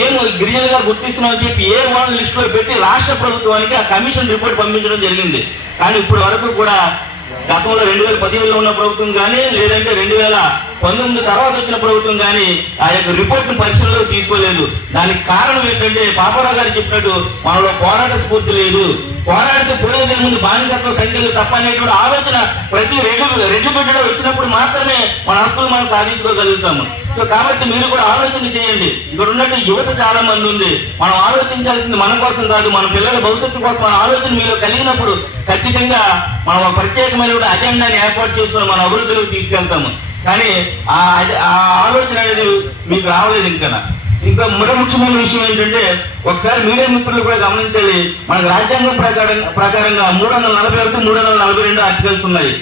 మేము గిరిజనులుగా గుర్తిస్తున్నామని చెప్పి ఏ వన్ లిస్టులో పెట్టి రాష్ట్ర ప్రభుత్వానికి ఆ కమిషన్ రిపోర్ట్ పంపించడం జరిగింది. కానీ ఇప్పటి వరకు కూడా గతంలో రెండు వేల పదివేలో ఉన్న ప్రభుత్వం కానీ లేదంటే రెండు వేల పంతొమ్మిది తర్వాత వచ్చిన ప్రభుత్వం కానీ ఆ యొక్క రిపోర్ట్ను పరిశీలనలో తీసుకోలేదు. దానికి కారణం ఏంటంటే పాపారావు గారు చెప్పినట్టు మనలో పోరాట స్ఫూర్తి లేదు. పోరాడితే పోయేదే ముందు బానిసత్వ సంఖ్యలు తప్ప అనేటువంటి ఆలోచన ప్రతి రెడ్డి రెడ్డి బిడ్డలో వచ్చినప్పుడు మాత్రమే మన హక్కులు మనం సాధించుకోగలుగుతాము. సో కాబట్టి మీరు కూడా ఆలోచన చేయండి. ఇక్కడ ఉన్నట్టు యువత చాలా మంది ఉంది. మనం ఆలోచించాల్సింది మన కోసం కాదు మన పిల్లల భవిష్యత్తు కోసం మన ఆలోచన మీలో కలిగినప్పుడు ఖచ్చితంగా మనం ఒక ప్రత్యేకమైన అజెండాని ఏర్పాటు చేసుకుని మన అభివృద్ధిలోకి తీసుకెళ్తాము. కానీ ఆ ఆ ఆలోచన అనేది మీకు రావలేదు ఇంకా ఇంకా మరో ముఖ్యమైన విషయం ఏంటంటే ఒకసారి మీడియా మిత్రులు కూడా గమనించాలి. మనకు రాజ్యాంగం ప్రకారం ప్రకారంగా మూడు వందల నలభై ఒకటి మూడు వందల నలభై రెండు ఆర్టికల్స్ ఉన్నాయి.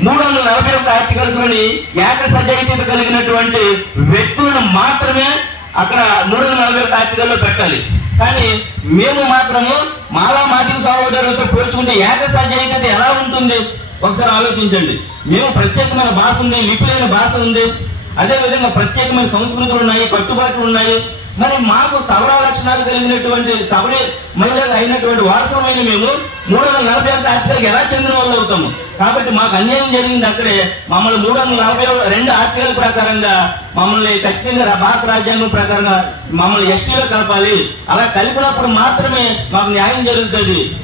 మూడు వందల నలభై ఒక్క ఆర్టికల్స్లోని ఏక సజాయితీత కలిగినటువంటి వ్యక్తులను మాత్రమే అక్కడ మూడు నలభై ఒక్క పెట్టాలి. కానీ మేము మాత్రము మాలా మాటికి సహోదరులతో పోల్చుకుంటే ఏక ఎలా ఉంటుంది? ఒకసారి ఆలోచించండి. మేము ప్రత్యేకమైన భాష ఉంది లిపి భాష ఉంది. అదేవిధంగా ప్రత్యేకమైన సంస్కృతులు ఉన్నాయి కట్టుబాట్లు ఉన్నాయి. మరి మాకు సవర లక్షణాలు కలిగినటువంటి సవరే మహిళ అయినటువంటి వారసమైన మేము మూడు వందల నలభై ఒక్క ఆర్టికల్కి ఎలా చెందిన వాళ్ళు అవుతాము? కాబట్టి మాకు అన్యాయం జరిగింది అక్కడే. మమ్మల్ని మూడు వందల నలభై రెండు ఆర్టికల్ ప్రకారంగా మమ్మల్ని ఖచ్చితంగా భారత రాజ్యాంగం ప్రకారంగా మమ్మల్ని ఎస్టీలో కలపాలి. అలా కలిపినప్పుడు మాత్రమే మాకు న్యాయం జరుగుతుంది.